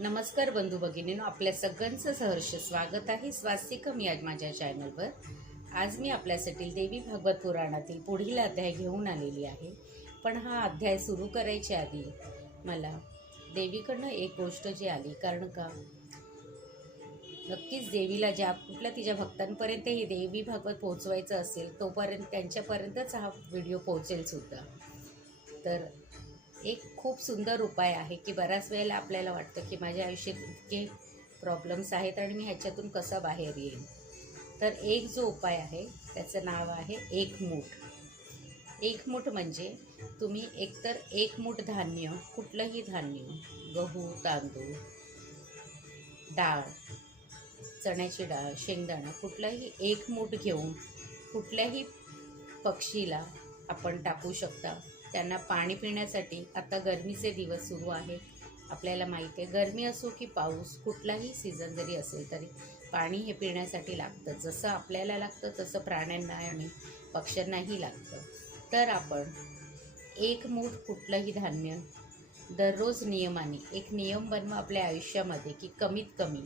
नमस्कार बंधू भगिनीनो आपल्या सगळ्यांचं सहर्ष स्वागत आहे. स्वास्तिक मी आज माझ्या चॅनलवर. आज मी आपल्यासाठी देवी भागवत पुराणातील पुढील अध्याय घेऊन आलेली आहे. पण हा अध्याय सुरू करायच्या आधी मला देवीकडनं एक गोष्ट जी आली. कारण का? नक्कीच देवीला ज्या कुठल्या तिच्या भक्तांपर्यंत ही देवी भागवत पोहोचवायचं असेल तोपर्यंत त्यांच्यापर्यंतच हा व्हिडिओ पोहोचेल सुद्धा. तर एक खूप सुंदर उपाय आहे की बऱ्याच वेळेला आपल्याला वाटतं की माझ्या आयुष्यात इतके प्रॉब्लेम्स आहेत आणि मी ह्याच्यातून कसा बाहेर येईन. तर एक जो उपाय आहे त्याचं नाव आहे एक मूठ म्हणजे तुम्ही एकतर एकमूठ धान्य कुठलंही धान्य गहू तांदूळ डाळ चण्याची डाळ शेंगदाणा कुठलाही एक मूठ घेऊन कुठल्याही पक्षीला आपण टाकू शकता. त्यांना पाणी पिण्यासाठी आता गरमीचे दिवस सुरू आहेत आपल्याला माहिती आहे गरमी असो की पाऊस कुठलाही सीझन जरी असेल तरी पाणी हे पिण्यासाठी लागतं. जसं आपल्याला लागतं तसं प्राण्यांना आणि पक्ष्यांनाही लागतं. तर आपण एक मूठ कुठलंही धान्य दररोज नियमाने एक नियम बनवा आपल्या आयुष्यामध्ये की कमीत कमी.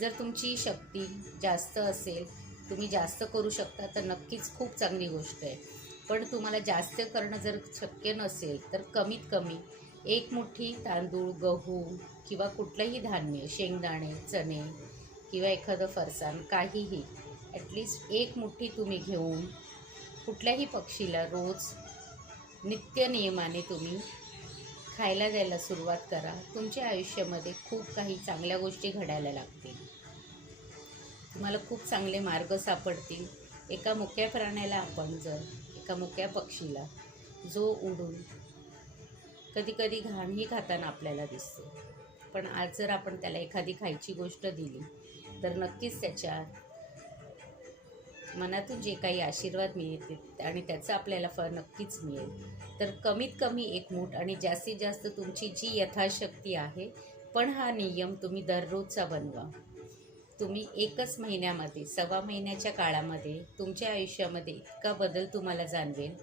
जर तुमची शक्ती जास्त असेल तुम्ही जास्त करू शकता तर नक्कीच खूप चांगली गोष्ट आहे. पण तुम्हाला जास्त करणं जर शक्य नसेल तर कमीत कमी एक मुठ्ठी तांदूळ गहू किंवा कुठलंही धान्य शेंगदाणे चणे किंवा एखादं फरसाण काहीही ॲटलिस्ट एक मुठ्ठी तुम्ही घेऊन कुठल्याही पक्षीला रोज नित्य नियमाने तुम्ही खायला द्यायला सुरुवात करा. तुमच्या आयुष्यामध्ये खूप काही चांगल्या गोष्टी घडायला लागतील. तुम्हाला खूप चांगले मार्ग सापडतील. एका मुक्या प्राण्याला आपण जर मुक्या पक्षीला जो उडून कधीकधी घाणही खाताना आपल्याला दिसतो. पण आज जर आपण त्याला एखादी खायची गोष्ट दिली तर नक्कीच त्याच्या मनातून जे काही आशीर्वाद मिळते आणि त्याचं आपल्याला फळ नक्कीच मिळेल. तर कमीत कमी एक मूठ आणि जास्तीत जास्त तुमची जी यथाशक्ती आहे पण हा नियम तुम्ही दररोजचा बनवा. तुम्ही एकच महिन्यामध्ये सव्वा महिन्याच्या काळामध्ये तुमच्या आयुष्यामध्ये इतका बदल तुम्हाला जाणवेल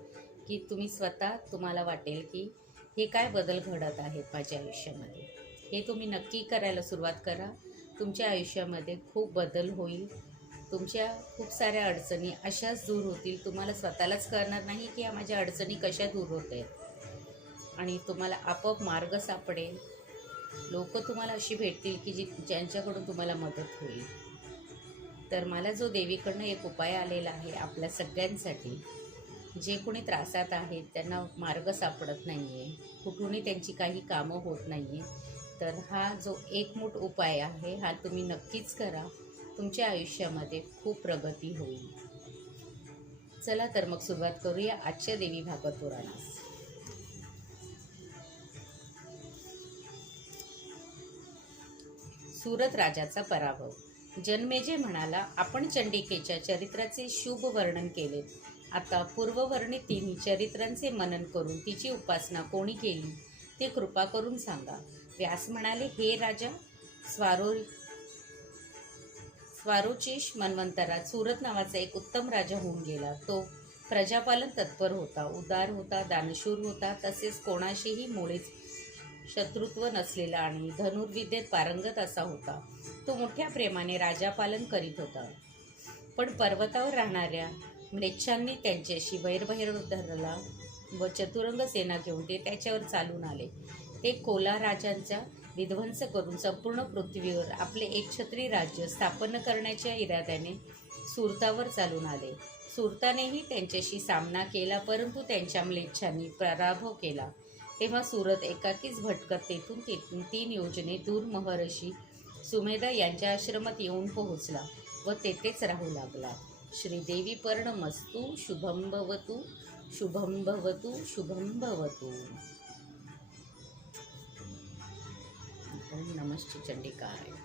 की तुम्ही स्वतः तुम्हाला वाटेल की हे काय बदल घडत आहेत माझ्या आयुष्यामध्ये. हे तुम्ही नक्की करायला सुरुवात करा. तुमच्या आयुष्यामध्ये खूप बदल होईल. तुमच्या खूप साऱ्या अडचणी अशाच दूर होतील. तुम्हाला स्वतःलाच कळणार नाही की या माझ्या अडचणी कशा दूर होत आहेत. आणि तुम्हाला आपोआप मार्ग सापडेल. लोक तुम्हाला अशी भेटतील की जी ज्यांच्याकडून तुम्हाला मदत होईल. तर मला जो देवीकडनं एक उपाय आलेला आहे आपल्या सगळ्यांसाठी जे कोणी त्रासात आहेत त्यांना मार्ग सापडत नाही आहे कुठूनही त्यांची काही कामं होत नाही आहे तर हा जो एकमूठ उपाय आहे हा तुम्ही नक्कीच करा. तुमच्या आयुष्यामध्ये खूप प्रगती होईल. चला तर मग सुरुवात करूया आजच्या देवी भागवत पुराणास. सुरत राजाचा पराभव. जन्मेजे म्हणाला आपण चंडिकेच्या चरित्राचे शुभ वर्णन केले. आता पूर्ववर्णित तिन्ही चरित्रांचे मनन करून तिची उपासना कोणी केली ते कृपा करून सांगा. व्यास म्हणाले हे राजा स्वारो स्वारोचिश मन्वंतरात सुरत नावाचा एक उत्तम राजा होऊन गेला. तो प्रजापालन तत्पर होता. उदार होता दानशूर होता. तसेच कोणाशीही मुळेच शत्रुत्व नसलेला आणि धनुर्विद्येत पारंगत असा होता. तो मोठ्या प्रेमाने राजापालन करीत होता. पण पर्वतावर राहणाऱ्या म्लेच्छांनी त्यांच्याशी वैरभैर धरला व चतुरंग सेना घेऊन ते त्याच्यावर चालून आले. ते कोला राजांचा विध्वंस करून संपूर्ण पृथ्वीवर आपले एकछत्री राज्य स्थापन करण्याच्या इराद्याने सुरतावर चालून आले. सुरतानेही त्यांच्याशी सामना केला परंतु त्यांच्या म्लेच्छांनी पराभव केला. तेव्हा सुरत एकाकीच भटकत तेथून ते तीन योजने दूर महर्षी सुमेधा यांच्या आश्रमात येऊन पोहोचला व तेथेच राहू लागला. श्रीदेवी पर्ण मस्तू शुभम भवतू शुभम भवतू शुभम भवतू नमस्ते चंडिकाय.